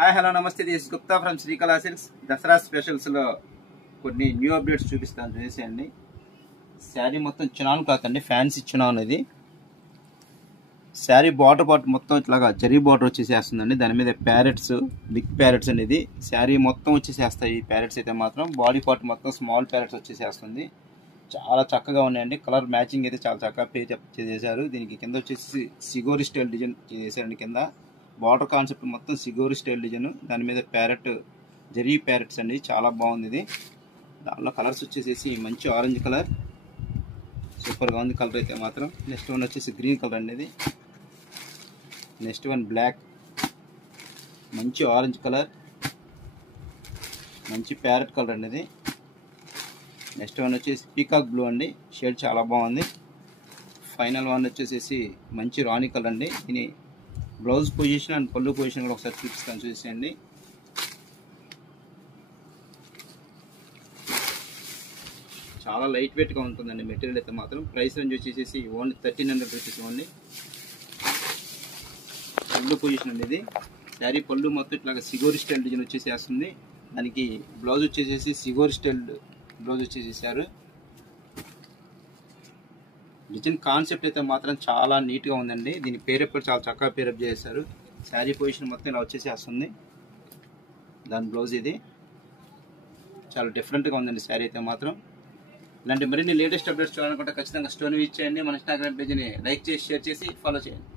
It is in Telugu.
హాయ్ హలో నమస్తే, this Gupta from Srikala silks. Dasara స్పెషల్స్లో కొన్ని న్యూ అప్డేట్స్ చూపిస్తాను, చూసేయండి. శారీ మొత్తం చినాన్ క్లాత్ అండి, ఫ్యాన్సీ చినాన్. ఇది శారీ బార్డర్ పార్ట్ మొత్తం ఇట్లాగా జరీ బార్డర్ వచ్చేసేస్తుందండి. దాని మీద ప్యారెట్స్, బిగ్ ప్యారెట్స్ అనేది శారీ మొత్తం వచ్చేసేస్తాయి. ఈ ప్యారెట్స్ అయితే మాత్రం బాడీ పార్ట్ మొత్తం స్మాల్ ప్యారెట్స్ వచ్చేసేస్తుంది. చాలా చక్కగా ఉన్నాయండి. కలర్ మ్యాచింగ్ అయితే చాలా చక్కగా పే చేశారు. దీనికి కింద వచ్చేసి సిగోరి స్టైల్ డిజైన్ చేశారండి. కింద బార్డర్ కాన్సెప్ట్ మొత్తం సిగోరి స్టైల్ డిజైన్, దాని మీద ప్యారెట్ జరీ ప్యారెట్స్ అండి. చాలా బాగుంది ఇది. దానిలో కలర్స్ వచ్చేసేసి మంచి ఆరెంజ్ కలర్, సూపర్గా ఉంది కలర్ అయితే మాత్రం. నెక్స్ట్ వన్ వచ్చేసి గ్రీన్ కలర్ అండి. ఇది నెక్స్ట్ వన్ బ్లాక్, మంచి ఆరెంజ్ కలర్, మంచి ప్యారెట్ కలర్ అండి. ఇది నెక్స్ట్ వన్ వచ్చేసి పీకాక్ బ్లూ అండి, షేడ్ చాలా బాగుంది. ఫైనల్ వన్ వచ్చేసేసి మంచి రాణి కలర్ అండి. దీని బ్లౌజ్ పొజిషన్ అండ్ పళ్ళు పొజిషన్ కూడా ఒకసారి చూపిస్తాను, చూసేయండి. చాలా లైట్ వెయిట్గా ఉంటుందండి మెటీరియల్ అయితే మాత్రం. ప్రైస్ రేంజ్ వచ్చేసి ఓన్లీ 1300 రూపీస్ ఓన్లీ. పళ్ళు పొజిషన్ అండి. ఇది శారీ పళ్ళు మొత్తం ఇట్లాగా సిగోరి స్టైల్ డిజైన్ వచ్చేసేస్తుంది. దానికి బ్లౌజ్ వచ్చేసేసి సిగోరి స్టైల్ బ్లౌజ్ వచ్చేసేసారు. డిజైన్ కాన్సెప్ట్ అయితే మాత్రం చాలా నీట్గా ఉందండి. దీని పేరప్ కూడా చాలా చక్కగా పేరప్ చేశారు. శారీ పొజిషన్ మొత్తం ఇలా వచ్చేసేస్తుంది. దాని బ్లౌజ్ ఇది చాలా డిఫరెంట్గా ఉందండి శారీ అయితే మాత్రం. ఇలాంటి మరిన్ని లేటెస్ట్ అప్డేట్స్ చూడాలనుకుంటే ఖచ్చితంగా స్టోరీ ఇచ్చేయండి. మన ఇన్స్టాగ్రామ్ పేజ్ని లైక్ చేసి, షేర్ చేసి ఫాలో చేయండి.